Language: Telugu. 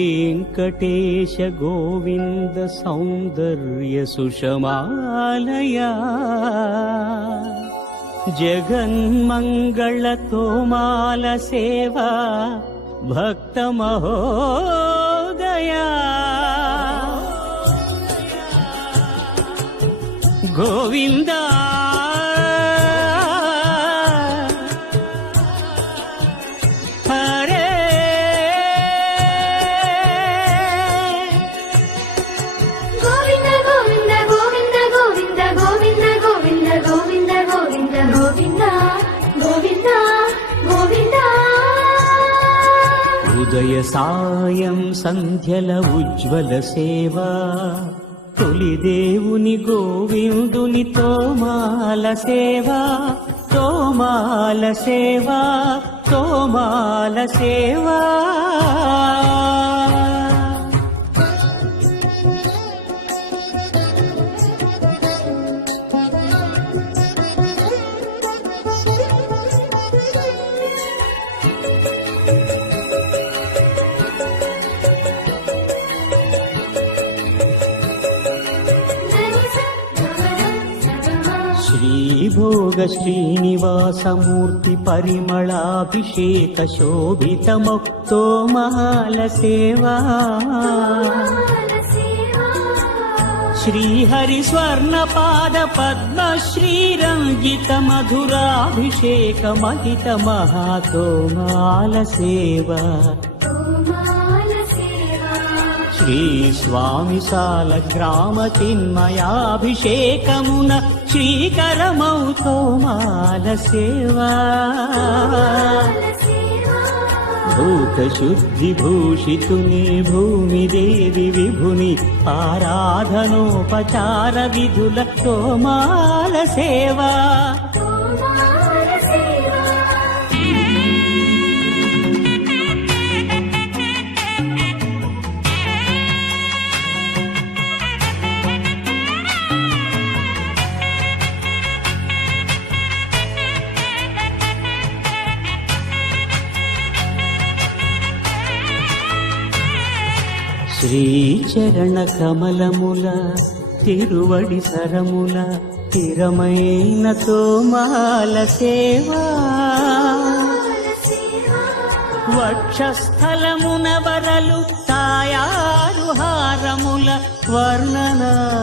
श्रीवेङ्कटेश गोविन्द सौन्दर्य सुषमालया जगन्मङ्गल तोमाल सेवा भक्तमहोदया गोविन्दा ఉదయ సాయం సంధ్యల ఉజ్వల సేవా తొలి దేవుని గోవిందుని తోమాల సేవా తోమాల సేవా తోమాల సేవా श्रीभोग श्रीनिवासमूर्ति परिमलाभिषेक शोभितमुक्तोमाल सेवा श्रीहरि स्वर्णपाद पद्म श्रीरंजित मधुराभिषेक महित महातोमाल सेवा श्री स्वामी साल ग्राम चिन्मयाभिषेकमुन श्रीकरमौ तोमाल सेवा भूत शुद्धि भूषितुनि भूमि देवी विभुनि आराधनोपचार विधुल तोमाल सेवा శ్రీచరణ కమలముల తిరువడి సరముల తిరమైన తోమాల సేవా వక్షస్థలమున వరలు తాయారు హారముల వర్ణనాతీతము